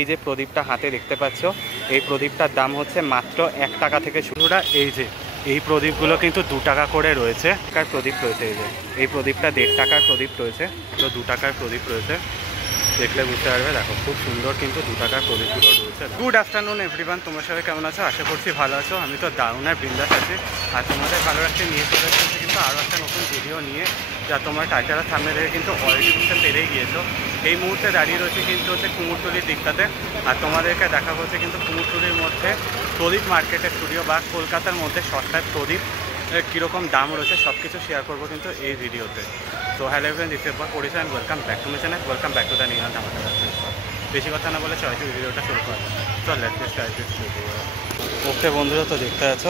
এই যে প্রদীপটা হাতে দেখতে পাচ্ছ, এই প্রদীপটার দাম হচ্ছে মাত্র 1 টাকা থেকে শুরুরা। এই যে এই প্রদীপগুলো কিন্তু 2 টাকা করে রয়েছে। টাকার প্রদীপ রয়েছে, এই যে এই প্রদীপটা 1.5 টাকার প্রদীপ রয়েছে, তো 2 টাকার প্রদীপ রয়েছে। দেখলে বুঝতে পারবে, দেখো খুব সুন্দর কিন্তু 2 টাকার প্রদীপগুলো রয়েছে। গুড আফটারনুন এভরিওয়ান, তোমরা সবাই কেমন আছো? আশা করছি ভালো আছো। আমি তো দারুণের বিন্দাস আছি, আর তোমাদের ভালো রাখতে নিয়ে চলে এসেছি কিন্তু আরও একটা নতুন ভিডিও নিয়ে, যা তোমরা টাইটেলের সামনে দেখে কিন্তু অলরেডি বুঝতে পেরেই গিয়েছো। এই মুহূর্তে দাঁড়িয়ে রয়েছে কিন্তু হচ্ছে কুমোরটুলির দিকটাতে, আর তোমাদেরকে দেখা হচ্ছে কিন্তু কুমোরটুলির মধ্যে প্রদীপ মার্কেটের স্টুডিও বা কলকাতার মধ্যে সস্তায় প্রদীপ কীরকম দাম রয়েছে সব কিছু শেয়ার করবো কিন্তু এই ভিডিওতে। তো হ্যালো এভরিওয়ান, দিস ইজ পরিচয় and welcome back to my channel, welcome back to the new আমাদের কাছে। বেশি কথা না বলে চলো ভিডিওটা শুরু করা। চল লেটস স্টার্ট দিস ভিডিও। ওকে বন্ধুরা, তো দেখতে পাচ্ছ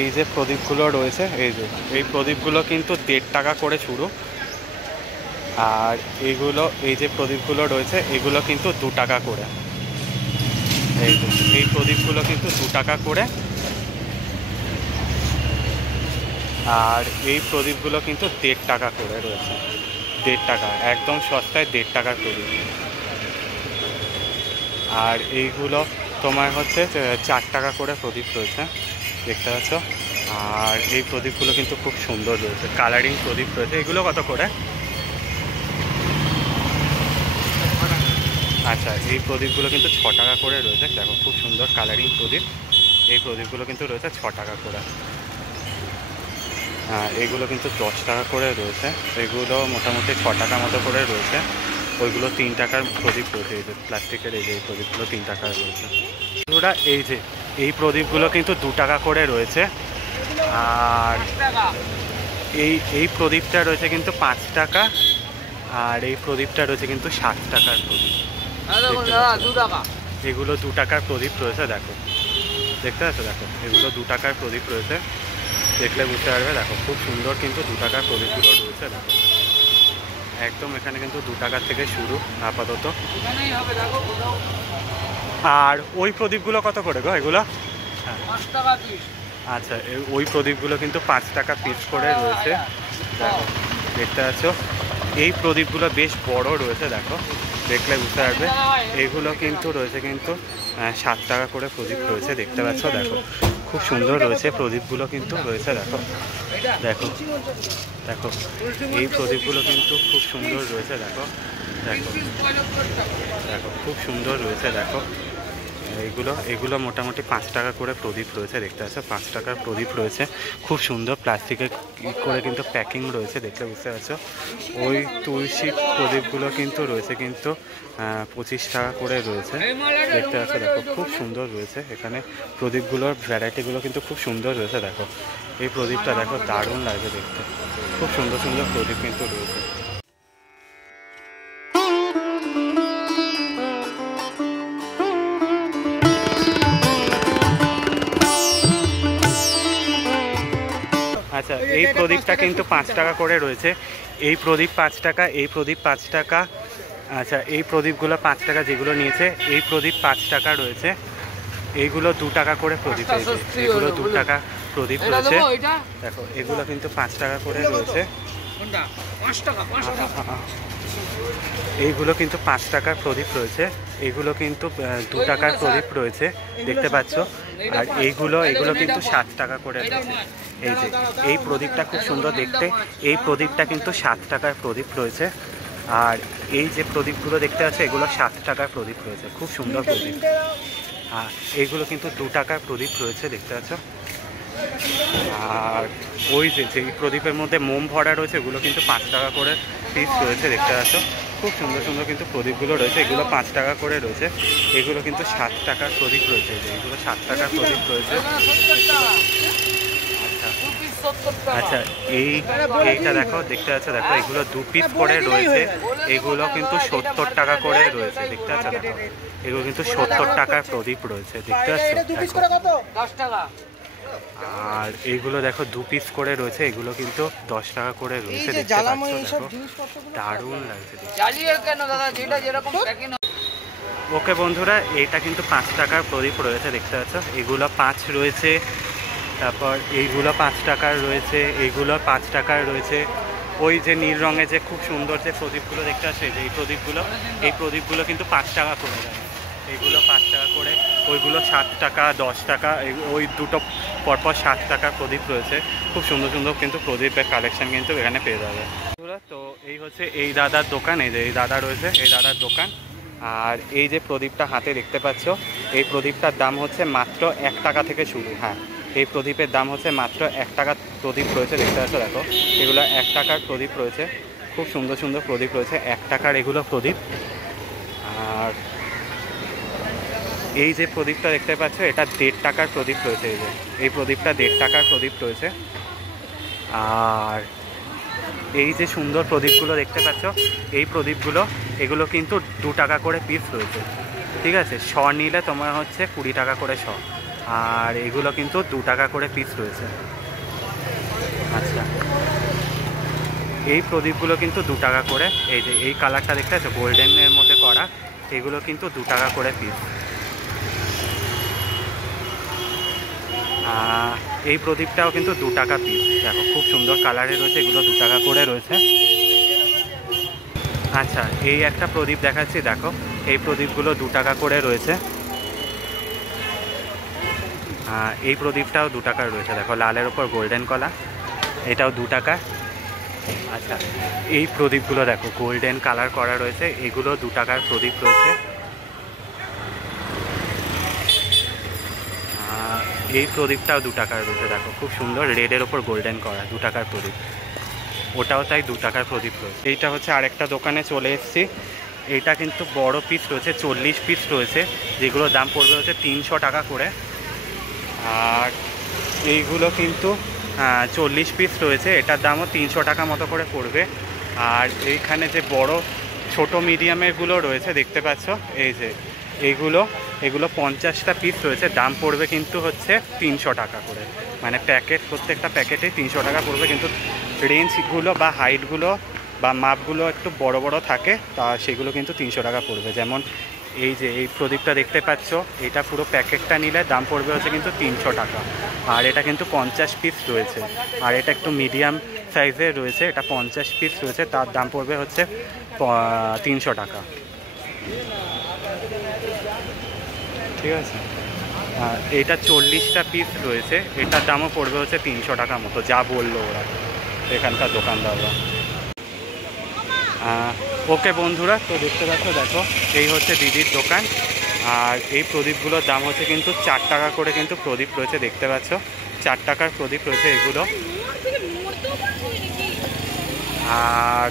এই যে প্রদীপগুলো রয়েছে, এই যে এই প্রদীপগুলো কিন্তু 1.5 টাকা করে শুরু, আর এইগুলো এই যে প্রদীপগুলো রয়েছে এগুলো কিন্তু 2 টাকা করে। এই যে এই প্রদীপগুলো কিন্তু 2 টাকা করে, আর এই প্রদীপগুলো কিন্তু 1.5 টাকা করে রয়েছে। 1.5 টাকা, একদম সস্তায় 1.5 টাকার প্রদীপ। আর এইগুলো তোমার হচ্ছে 4 টাকা করে প্রদীপ রয়েছে, দেখতে পাচ্ছ। আর এই প্রদীপগুলো কিন্তু খুব সুন্দর রয়েছে, কালারিং প্রদীপ রয়েছে। এগুলো কত করে? আচ্ছা, এই প্রদীপগুলো কিন্তু 6 টাকা করে রয়েছে। দেখো খুব সুন্দর কালারিং প্রদীপ, এই প্রদীপগুলো কিন্তু রয়েছে 6 টাকা করে। এগুলো কিন্তু 10 টাকা করে রয়েছে, এগুলো মোটামুটি 6 টাকা মতো করে রয়েছে। ওইগুলো 3 টাকার প্রদীপ রয়েছে, এই যে প্লাস্টিকের এই যে এই প্রদীপগুলো 3 টাকার রয়েছে। ওরা এই যে এই প্রদীপগুলো কিন্তু 2 টাকা করে রয়েছে, আর এই প্রদীপটা রয়েছে কিন্তু 5 টাকা, আর এই প্রদীপটা রয়েছে কিন্তু 7 টাকার প্রদীপ। এগুলো 2 টাকার প্রদীপ রয়েছে, দেখো দেখতে পাচ্ছ, দেখো এগুলো 2 টাকার প্রদীপ রয়েছে। দেখলে বুঝতে পারবে, দেখো খুব সুন্দর কিন্তু 2 টাকার প্রদীপগুলো রয়েছে। দেখো একদম এখানে কিন্তু 2 টাকার থেকে শুরু আপাতত। আর ওই প্রদীপগুলো কত করে গো এগুলো? হ্যাঁ, 5 টাকা পিস। আচ্ছা, ওই প্রদীপগুলো কিন্তু 5 টাকা পিস করে রয়েছে। দেখো দেখতে পাচ্ছ, এই প্রদীপগুলো বেশ বড় রয়েছে, দেখো দেখলে বুঝতে পারবে। এগুলো কিন্তু রয়েছে কিন্তু 7 টাকা করে প্রদীপ রয়েছে, দেখতে পাচ্ছ। দেখো খুব সুন্দর রয়েছে প্রদীপগুলো কিন্তু রয়েছে, দেখো দেখো দেখো এই প্রদীপগুলো কিন্তু খুব সুন্দর রয়েছে, দেখো দেখো দেখো খুব সুন্দর রয়েছে। দেখো এগুলো মোটামুটি 5 টাকা করে প্রদীপ রয়েছে, দেখতে পাচ্ছ 5 টাকার প্রদীপ রয়েছে। খুব সুন্দর প্লাস্টিকের করে কিন্তু প্যাকিং রয়েছে, দেখলে বুঝতে পারছো। ওই তুলসী প্রদীপগুলো কিন্তু রয়েছে কিন্তু 25 টাকা করে রয়েছে, দেখতে পাচ্ছ। দেখো খুব সুন্দর রয়েছে, এখানে প্রদীপগুলোর ভ্যারাইটিগুলো কিন্তু খুব সুন্দর রয়েছে। দেখো এই প্রদীপটা দেখো দারুণ লাগবে দেখতে, খুব সুন্দর সুন্দর প্রদীপ কিন্তু রয়েছে। আচ্ছা, এই প্রদীপটা কিন্তু 5 টাকা করে রয়েছে। এই প্রদীপ 5 টাকা, এই প্রদীপ 5 টাকা। আচ্ছা, এই প্রদীপগুলো 5 টাকা যেগুলো নিয়েছে, এই প্রদীপ 5 টাকা রয়েছে। এইগুলো 2 টাকা করে প্রদীপ রয়েছে, এগুলো 2 টাকা প্রদীপ রয়েছে। দেখো এগুলো কিন্তু 5 টাকা করে রয়েছে। এইগুলো কিন্তু 5 টাকার প্রদীপ রয়েছে, এগুলো কিন্তু 2 টাকার প্রদীপ রয়েছে, দেখতে পাচ্ছ। আর এগুলো কিন্তু 7 টাকা করে রয়েছে। এই যে এই প্রদীপটা খুব সুন্দর দেখতে, এই প্রদীপটা কিন্তু 7 টাকার প্রদীপ রয়েছে। আর এই যে প্রদীপগুলো দেখতে পাচ্ছ, এগুলো 7 টাকার প্রদীপ রয়েছে, খুব সুন্দর প্রদীপ। আর এইগুলো কিন্তু 2 টাকার প্রদীপ রয়েছে, দেখতে পাচ্ছ। আর ওই যে যেই প্রদীপের মধ্যে মোম ভরা রয়েছে, এগুলো কিন্তু 5 টাকা করে পিস রয়েছে, দেখতে পাচ্ছ। খুব সুন্দর সুন্দর কিন্তু প্রদীপগুলো রয়েছে, এগুলো 5 টাকা করে রয়েছে। এগুলো কিন্তু 7 টাকার প্রদীপ রয়েছে, যে এগুলো 7 টাকার প্রদীপ রয়েছে। আচ্ছা, এইটা দেখো, দেখতে পাচ্ছ, দেখো এগুলো 2 পিস করে রয়েছে, এগুলো কিন্তু 70 টাকা করে রয়েছে, দেখতে পাচ্ছ। দেখো এগুলো কিন্তু 70 টাকার প্রদীপ রয়েছে, দেখতে পাচ্ছ। আর এইগুলো দেখো 2 পিস করে রয়েছে, এগুলো কিন্তু 10 টাকা করে রয়েছে, দেখতে পাচ্ছ। দেখো দারুণ লাগছে। ওকে বন্ধুরা, এটা কিন্তু 5 টাকার প্রদীপ রয়েছে, দেখতে পাচ্ছ। এগুলো 5 রয়েছে, তারপর এইগুলো 5 টাকার রয়েছে, এইগুলো 5 টাকার রয়েছে। ওই যে নীল রঙের যে খুব সুন্দর যে প্রদীপগুলো দেখতে আসে, যে এই প্রদীপগুলো কিন্তু 5 টাকা করে দেয়। এইগুলো 5 টাকা করে, ওইগুলো 7 টাকা 10 টাকা, ওই দুটো পরপর 7 টাকার প্রদীপ রয়েছে। খুব সুন্দর সুন্দর কিন্তু প্রদীপের কালেকশন কিন্তু এখানে পেয়ে যাবে। তো এই হচ্ছে এই দাদার দোকান, এই যে এই দাদা রয়েছে, এই দাদার দোকান। আর এই যে প্রদীপটা হাতে দেখতে পাচ্ছ, এই প্রদীপটার দাম হচ্ছে মাত্র 1 টাকা থেকে শুরু। হ্যাঁ, এই প্রদীপের দাম হচ্ছে মাত্র 1 টাকা প্রদীপ রয়েছে, দেখতে পাচ্ছ দেখো, এগুলো 1 টাকার প্রদীপ রয়েছে। খুব সুন্দর সুন্দর প্রদীপ রয়েছে 1 টাকার এগুলো প্রদীপ। আর এই যে প্রদীপটা দেখতে পাচ্ছ, এটা 1.5 টাকার প্রদীপ রয়েছে। এই যে এই প্রদীপটা 1.5 টাকার প্রদীপ রয়েছে। আর এই যে সুন্দর প্রদীপগুলো দেখতে পাচ্ছ, এই প্রদীপগুলো এগুলো কিন্তু 2 টাকা করে পিস রয়েছে, ঠিক আছে। শ নিলে তোমার হচ্ছে 20 টাকা করে শ, আর এগুলো কিন্তু 2 টাকা করে পিস রয়েছে। আচ্ছা, এই প্রদীপগুলো কিন্তু 2 টাকা করে। এই যে এই কালারটা দেখতে পাচ্ছ, গোল্ডেনের মধ্যে করা, এগুলো কিন্তু 2 টাকা করে পিস। এই প্রদীপটাও কিন্তু 2 টাকা পিস, দেখো খুব সুন্দর কালারে রয়েছে, এগুলো 2 টাকা করে রয়েছে। আচ্ছা, এই একটা প্রদীপ দেখাচ্ছি, দেখো এই প্রদীপগুলো 2 টাকা করে রয়েছে। এই প্রদীপটাও 2 টাকার রয়েছে, দেখো লালের ওপর গোল্ডেন কলা, এটাও 2 টাকা। আচ্ছা, এই প্রদীপগুলো দেখো গোল্ডেন কালার করা রয়েছে, এগুলো 2 টাকার প্রদীপ রয়েছে। এই প্রদীপটাও 2 টাকার রয়েছে, দেখো খুব সুন্দর রেডের ওপর গোল্ডেন করা, 2 টাকার প্রদীপ। ওটাও তাই 2 টাকার প্রদীপ রয়েছে। এইটা হচ্ছে আরেকটা দোকানে চলে এসেছি, এইটা কিন্তু বড় পিস রয়েছে, 40 পিস রয়েছে, যেগুলোর দাম পড়বে হচ্ছে 300 টাকা করে। আর এইগুলো কিন্তু 40 পিস রয়েছে, এটার দামও 300 টাকা মতো করে পড়বে। আর এইখানে যে বড় ছোট মিডিয়ামেরগুলো রয়েছে দেখতে পাচ্ছ, এই যে এগুলো 50টা পিস রয়েছে, দাম পড়বে কিন্তু হচ্ছে 300 টাকা করে। মানে প্যাকেট, প্রত্যেকটা প্যাকেটে 300 টাকা পড়বে, কিন্তু রেঞ্জগুলো বা হাইটগুলো বা মাপগুলো একটু বড় বড় থাকে, তা সেগুলো কিন্তু 300 টাকা পড়বে। যেমন এই যে এই প্রদীপটা দেখতে পাচ্ছ, এটা পুরো প্যাকেটটা নিলে দাম পড়বে হচ্ছে কিন্তু 300 টাকা। আর এটা কিন্তু 50 পিস রয়েছে। আর এটা একটু মিডিয়াম সাইজের রয়েছে, এটা 50 পিস রয়েছে, তার দাম পড়বে হচ্ছে 300 টাকা, ঠিক আছে। এটা 40টা পিস রয়েছে, এটার দামও পড়বে হচ্ছে 300 টাকা মতো, যা বললো ওরা এখানকার দোকানদাররা। ওকে বন্ধুরা, তো দেখতে পাচ্ছ, দেখো এই হচ্ছে দিদির দোকান। আর এই প্রদীপগুলোর দাম হচ্ছে কিন্তু 4 টাকা করে কিন্তু প্রদীপ রয়েছে, দেখতে পাচ্ছ 4 টাকার প্রদীপ রয়েছে এগুলো। আর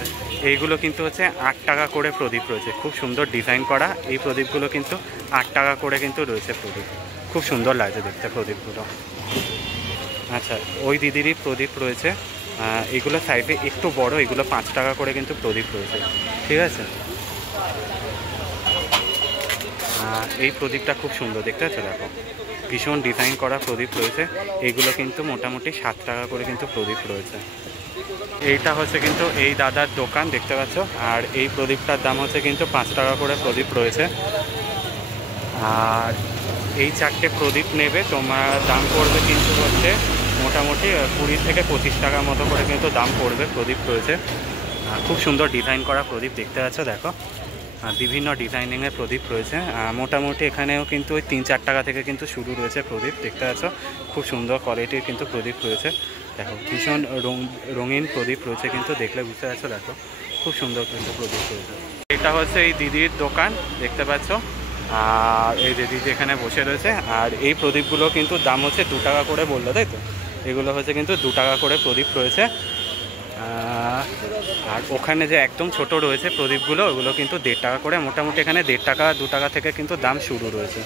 এইগুলো কিন্তু হচ্ছে 8 টাকা করে প্রদীপ রয়েছে, খুব সুন্দর ডিজাইন করা। এই প্রদীপগুলো কিন্তু 8 টাকা করে কিন্তু রয়েছে প্রদীপ, খুব সুন্দর লাগছে দেখতে প্রদীপগুলো। আচ্ছা, ওই দিদিরই প্রদীপ রয়েছে, এগুলো সাইডে একটু বড়, এগুলো 5 টাকা করে কিন্তু প্রদীপ রয়েছে, ঠিক আছে। এই প্রদীপটা খুব সুন্দর দেখতে পাচ্ছ, দেখো ভীষণ ডিজাইন করা প্রদীপ রয়েছে, এইগুলো কিন্তু মোটামুটি 7 টাকা করে কিন্তু প্রদীপ রয়েছে। এইটা হচ্ছে কিন্তু এই দাদার দোকান দেখতে পাচ্ছ। আর এই প্রদীপটার দাম হচ্ছে কিন্তু 5 টাকা করে প্রদীপ রয়েছে। আর এই 4টে প্রদীপ নেবে তোমার দাম পড়বে কিন্তু হচ্ছে মোটামুটি 20 থেকে 25 টাকা মতো করে কিন্তু দাম পড়বে। প্রদীপ রয়েছে, খুব সুন্দর ডিজাইন করা প্রদীপ দেখতে পাচ্ছ, দেখো বিভিন্ন ডিজাইনিংয়ের প্রদীপ রয়েছে। মোটামুটি এখানেও কিন্তু ওই 3-4 টাকা থেকে কিন্তু শুরু রয়েছে প্রদীপ, দেখতে পাচ্ছ খুব সুন্দর কোয়ালিটির কিন্তু প্রদীপ রয়েছে। দেখো ভীষণ রঙিন প্রদীপ রয়েছে, কিন্তু দেখলে বুঝতে পারছো, দেখো খুব সুন্দর কিন্তু প্রদীপ রয়েছে। এটা হচ্ছে এই দিদির দোকান দেখতে পাচ্ছ। আর এই যে দিদি এখানে বসে রয়েছে। আর এই প্রদীপগুলো কিন্তু দাম হচ্ছে 2 টাকা করে বললো, তাই তো? এগুলো হচ্ছে কিন্তু 2 টাকা করে প্রদীপ রয়েছে। আর ওখানে যে একদম ছোট রয়েছে প্রদীপগুলো, ওগুলো কিন্তু 1.5 টাকা করে। মোটামুটি এখানে 1.5 টাকা 2 টাকা থেকে কিন্তু দাম শুরু রয়েছে।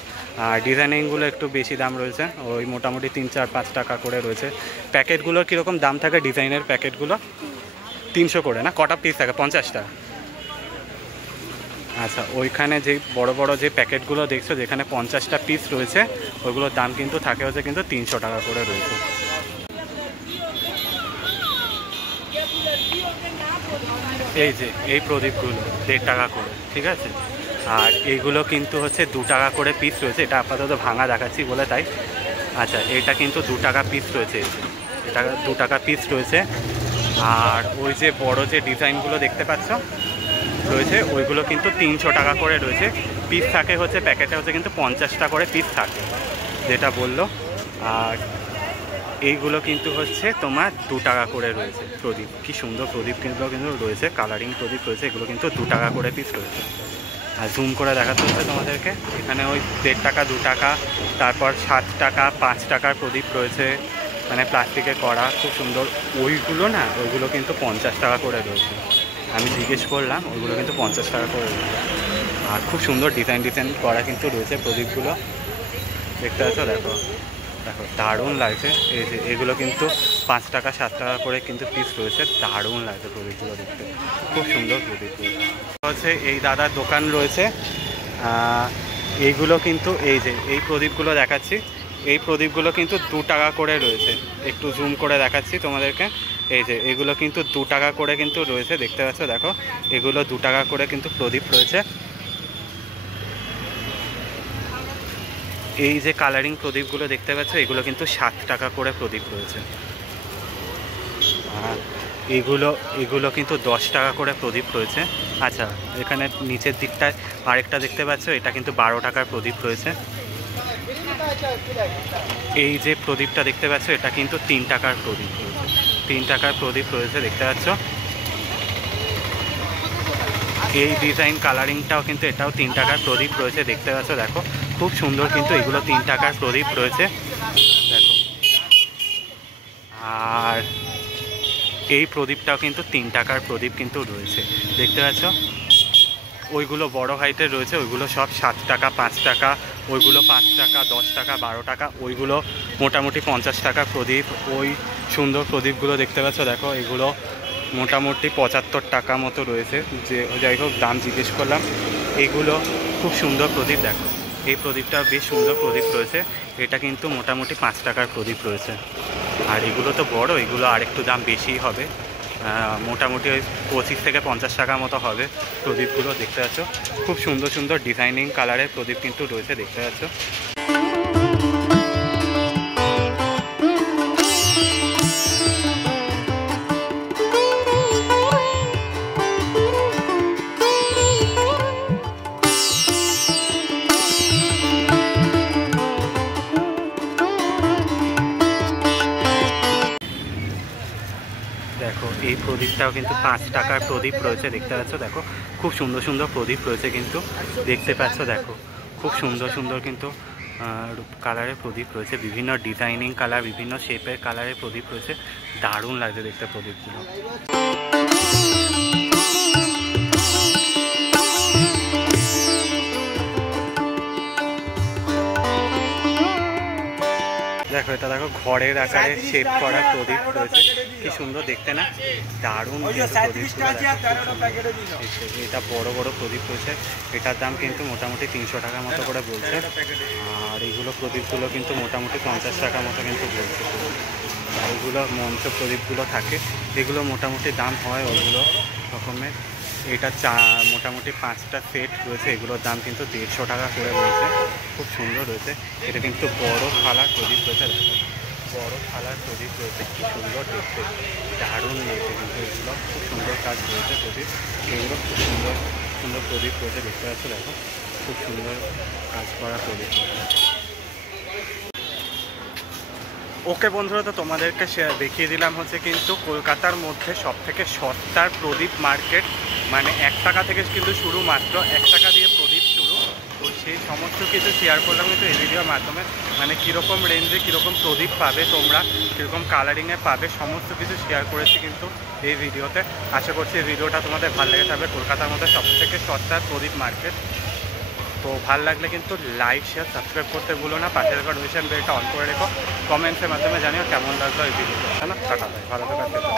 আর ডিজাইনিংগুলো একটু বেশি দাম রয়েছে, ওই মোটামুটি 3-4-5 টাকা করে রয়েছে। প্যাকেটগুলোর কীরকম দাম থাকে? ডিজাইনের প্যাকেটগুলো 300 করে না? কটা পিস থাকে? 50টা। আচ্ছা, ওইখানে যে বড় বড় যে প্যাকেটগুলো দেখছো, যেখানে 50টা পিস রয়েছে, ওইগুলোর দাম কিন্তু থাকে হচ্ছে কিন্তু 300 টাকা করে রয়েছে। এই যে এই প্রদীপগুলো 1.5 টাকা করে, ঠিক আছে। আর এইগুলো কিন্তু হচ্ছে 2 টাকা করে পিস রয়েছে। এটা আপাতত ভাঙা দেখাচ্ছি বলে তাই। আচ্ছা, এটা কিন্তু 2 টাকা পিস রয়েছে, এটা 2 টাকা পিস রয়েছে। আর ওই যে বড় যে ডিজাইনগুলো দেখতে পাচ্ছ, রয়েছে ওইগুলো কিন্তু 300 টাকা করে রয়েছে। পিস থাকে হচ্ছে প্যাকেটে হচ্ছে কিন্তু 50টা করে পিস থাকে যেটা বললো। আর এইগুলো কিন্তু হচ্ছে তোমার 2 টাকা করে রয়েছে। প্রদীপ কি সুন্দর প্রদীপ কিন্তু রয়েছে, কালারিং প্রদীপ রয়েছে, এগুলো কিন্তু 2 টাকা করে পিস রয়েছে। আর জুম করে দেখাতে হচ্ছে তোমাদেরকে, এখানে ওই 1.5 টাকা 2 টাকা, তারপর 7 টাকা 5 টাকার প্রদীপ রয়েছে, মানে প্লাস্টিকে করা, খুব সুন্দর। ওইগুলো না, ওইগুলো কিন্তু 50 টাকা করে রয়েছে। আমি জিজ্ঞেস করলাম, ওইগুলো কিন্তু 50 টাকা করে রয়েছে। আর খুব সুন্দর ডিজাইন করা কিন্তু রয়েছে প্রদীপগুলো, দেখতে পাচ্ছ? দেখো দেখো দারুণ লাগছে। এই যে এগুলো কিন্তু 5 টাকা 7 টাকা করে কিন্তু পিস রয়েছে, দারুণ লাগছে প্রদীপগুলো দেখতে, খুব সুন্দর প্রদীপগুলো হচ্ছে। এই দাদার দোকান রয়েছে, এইগুলো কিন্তু এই যে এই প্রদীপগুলো দেখাচ্ছি, এই প্রদীপগুলো কিন্তু 2 টাকা করে রয়েছে। একটু জুম করে দেখাচ্ছি তোমাদেরকে, এই যে এগুলো কিন্তু 2 টাকা করে কিন্তু রয়েছে, দেখতে পাচ্ছ? দেখো এগুলো 2 টাকা করে কিন্তু প্রদীপ রয়েছে। এই যে কালারিং প্রদীপগুলো দেখতে পাচ্ছ, এগুলো কিন্তু 7 টাকা করে প্রদীপ রয়েছে। আর এগুলো কিন্তু 10 টাকা করে প্রদীপ রয়েছে। আচ্ছা, এখানে নিচের দিকটায় আরেকটা দেখতে পাচ্ছ, এটা কিন্তু 12 টাকার প্রদীপ রয়েছে। এই যে প্রদীপটা দেখতে পাচ্ছ, এটা কিন্তু 3 টাকার প্রদীপ রয়েছে, 3 টাকার প্রদীপ রয়েছে, দেখতে পাচ্ছ? এই ডিজাইন কালারিংটাও কিন্তু এটাও 3 টাকার প্রদীপ রয়েছে, দেখতে পাচ্ছ? দেখো খুব সুন্দর কিন্তু এগুলো 3 টাকার প্রদীপ রয়েছে, দেখো। আর এই প্রদীপটাও কিন্তু 3 টাকার প্রদীপ কিন্তু রয়েছে, দেখতে পাচ্ছ? ওইগুলো বড় হাইটের রয়েছে, ওইগুলো সব 7 টাকা 5 টাকা, ওইগুলো 5 টাকা 10 টাকা 12 টাকা, ওইগুলো মোটামুটি 50 টাকা প্রদীপ। ওই সুন্দর প্রদীপগুলো দেখতে পাচ্ছ, দেখো এগুলো মোটামুটি 75 টাকা মতো রয়েছে। যে যাই হোক, দাম জিজ্ঞেস করলাম। এগুলো খুব সুন্দর প্রদীপ, দেখো এই প্রদীপটা বেশ সুন্দর প্রদীপ রয়েছে, এটা কিন্তু মোটামুটি 5 টাকার প্রদীপ রয়েছে। আর এগুলো তো বড়, এগুলো আরেকটু দাম বেশিই হবে, মোটামুটি ওই 25 থেকে 50 টাকা মতো হবে প্রদীপগুলো, দেখতে পাচ্ছ? খুব সুন্দর সুন্দর ডিজাইনিং কালারের প্রদীপ কিন্তু রয়েছে, দেখতে পাচ্ছ? দেখো এই প্রদীপটাও কিন্তু 5 টাকার প্রদীপ রয়েছে, দেখতে পাচ্ছ? দেখো খুব সুন্দর সুন্দর প্রদীপ রয়েছে কিন্তু, দেখতে পাচ্ছ? দেখো খুব সুন্দর সুন্দর কিন্তু কালারের প্রদীপ রয়েছে, বিভিন্ন ডিজাইনিং কালার, বিভিন্ন শেপের কালারের প্রদীপ রয়েছে, দারুণ লাগছে দেখতে প্রদীপগুলো। দেখো এটা দেখো ঘরের আকারে শেপ করা প্রদীপ রয়েছে, কি সুন্দর দেখতে না? দারুণ প্রদীপগুলো, এটা বড় বড় প্রদীপ রয়েছে, এটার দাম কিন্তু মোটামুটি 300 টাকা মতো করে বলছে। আর এইগুলো প্রদীপগুলো কিন্তু মোটামুটি 50 টাকা মতো কিন্তু বলছে। ওইগুলো মঞ্চ প্রদীপগুলো থাকে, এগুলো মোটামুটি দাম হয় ওইগুলো রকমের। এটা মোটামুটি 5টা সেট রয়েছে, এগুলোর দাম কিন্তু 150 টাকা করে রয়েছে, খুব সুন্দর রয়েছে। এটা কিন্তু বড় থালার প্রদীপ রয়েছে, দেখো বড় থালার প্রদীপ রয়েছে, কি সুন্দর দেখতে, দারুণ রয়েছে কিন্তু এগুলো, খুব সুন্দর কাজ রয়েছে প্রদীপ, এগুলো খুব সুন্দর সুন্দর প্রদীপ রয়েছে, দেখতে পাচ্ছ? দেখো খুব সুন্দর কাজ করা প্রদীপ রয়েছে। ওকে বন্ধুরা, তো তোমাদেরকে দেখিয়ে দিলাম হচ্ছে কিন্তু কলকাতার মধ্যে সবথেকে সস্তার প্রদীপ মার্কেট, মানে 1 টাকা থেকে কিন্তু শুরু, মাত্র 1 টাকা দিয়ে প্রদীপ শুরু। তো সেই সমস্ত কিছু শেয়ার করলাম কিন্তু এই ভিডিওর মাধ্যমে, মানে কীরকম রেঞ্জে কীরকম প্রদীপ পাবে তোমরা, কীরকম কালারিংয়ে পাবে, সমস্ত কিছু শেয়ার করেছি কিন্তু এই ভিডিওতে। আশা করছি এই ভিডিওটা তোমাদের ভালো লেগে থাকবে। কলকাতার মধ্যে সবথেকে সস্তার প্রদীপ মার্কেট। তো ভালো লাগলে কিন্তু লাইক শেয়ার সাবস্ক্রাইব করতে ভুলো না, পাশের নোটিফিকেশন বেলটা অন করে রেখো, কমেন্টসের মাধ্যমে জানিও কেমন লাগলো এই ভিডিওটা। না টাটা, ভালো থাকো।